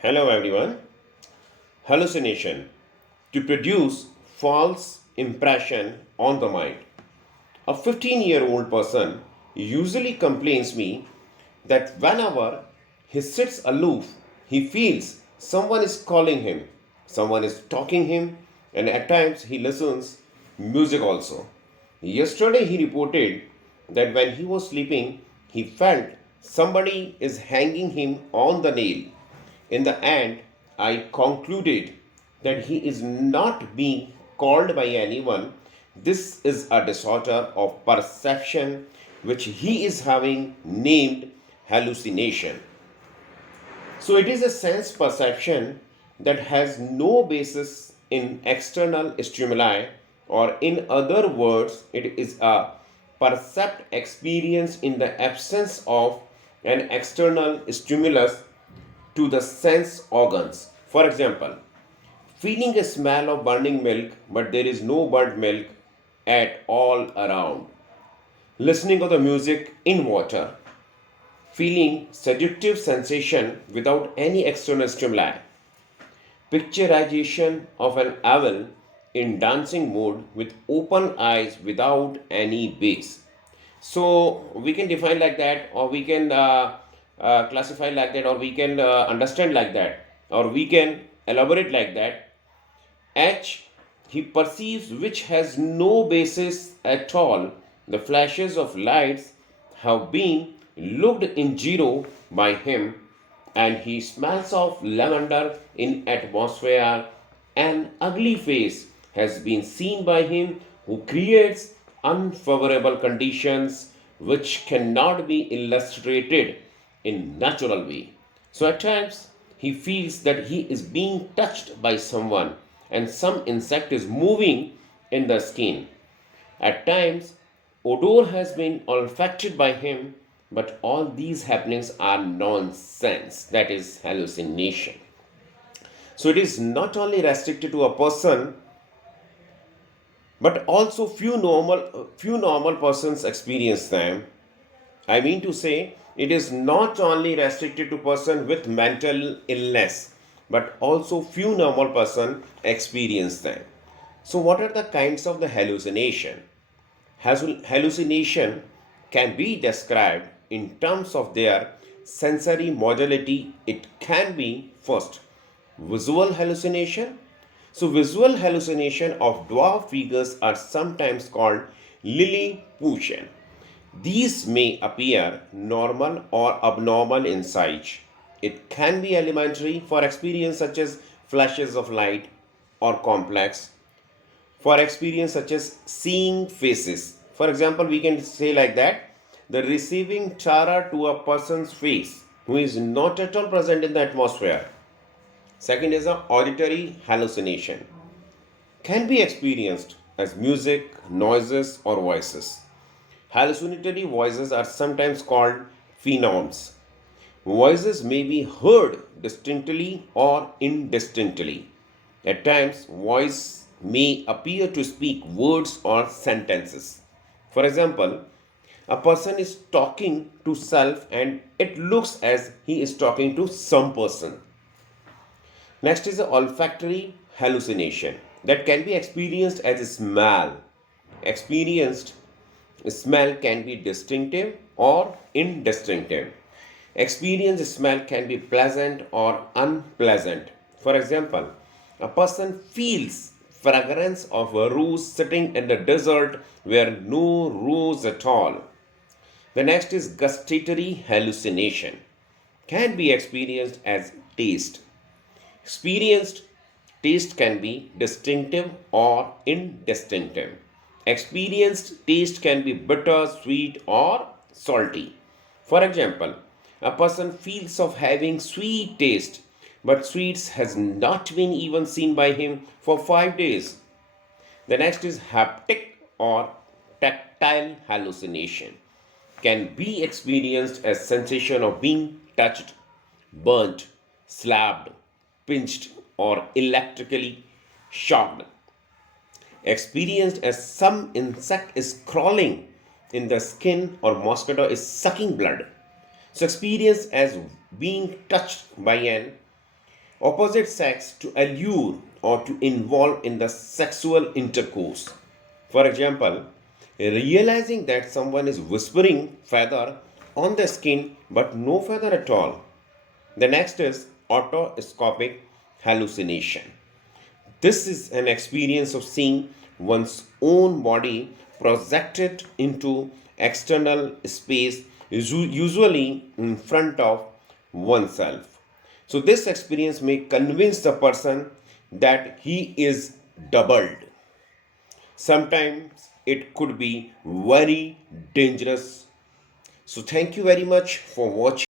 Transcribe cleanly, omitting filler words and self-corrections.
Hello everyone. Hallucination to produce false impression on the mind. A 15-year-old person usually complains me that whenever he sits aloof, he feels someone is calling him, someone is talking him, and at times he listens music also. Yesterday he reported that when he was sleeping, he felt somebody is hanging him on the nail. In the end, I concluded that he is not being called by anyone. This is a disorder of perception which he is having named hallucination. So it is a sense perception that has no basis in external stimuli, or in other words, it is a percept experience in the absence of an external stimulus to the sense organs. For example, feeling a smell of burning milk, but there is no burnt milk at all around. Listening to the music in water, feeling seductive sensation without any external stimuli. Picturization of an owl in dancing mode with open eyes without any base. So we can define like that, or we can classify like that, or we can understand like that, or we can elaborate like that. H, he perceives which has no basis at all. The flashes of lights have been looked in zero by him, and he smells of lavender in atmosphere. An ugly face has been seen by him who creates unfavorable conditions which cannot be illustrated in natural way. So at times he feels that he is being touched by someone and some insect is moving in the skin. At times odor has been olfacted by him, but all these happenings are nonsense. That is hallucination. So it is not only restricted to a person, but also few normal persons experience them. I mean to say, it is not only restricted to person with mental illness, but also few normal person experience them. So what are the kinds of the hallucination? Hallucination can be described in terms of their sensory modality. It can be first visual hallucination. So visual hallucination of dwarf figures are sometimes called Lilliputian. These may appear normal or abnormal in size. It can be elementary for experience such as flashes of light, or complex for experience such as seeing faces. For example, we can say like that, the receiving chara to a person's face who is not at all present in the atmosphere. Second is a auditory hallucination. Can be experienced as music, noises, or voices. Hallucinatory voices are sometimes called phenoms. Voices may be heard distinctly or indistinctly. At times, voice may appear to speak words or sentences. For example, a person is talking to self and it looks as he is talking to some person. Next is the olfactory hallucination that can be experienced as a smell. Experienced smell can be distinctive or indistinctive. Experienced smell can be pleasant or unpleasant. For example, a person feels fragrance of a rose sitting in the desert where no rose at all. The next is gustatory hallucination. Can be experienced as taste. Experienced taste can be distinctive or indistinctive. Experienced taste can be bitter, sweet, or salty. For example, a person feels of having sweet taste, but sweets has not been even seen by him for 5 days. The next is haptic or tactile hallucination. Can be experienced as sensation of being touched, burnt, slapped, pinched, or electrically shocked. Experienced as some insect is crawling in the skin or mosquito is sucking blood. So experienced as being touched by an opposite sex to allure or to involve in the sexual intercourse. For example, realizing that someone is whispering feather on the skin but no feather at all. The next is autoscopic hallucination. This is an experience of seeing one's own body projected into external space, usually in front of oneself. So, this experience may convince the person that he is doubled. Sometimes it could be very dangerous. So, thank you very much for watching.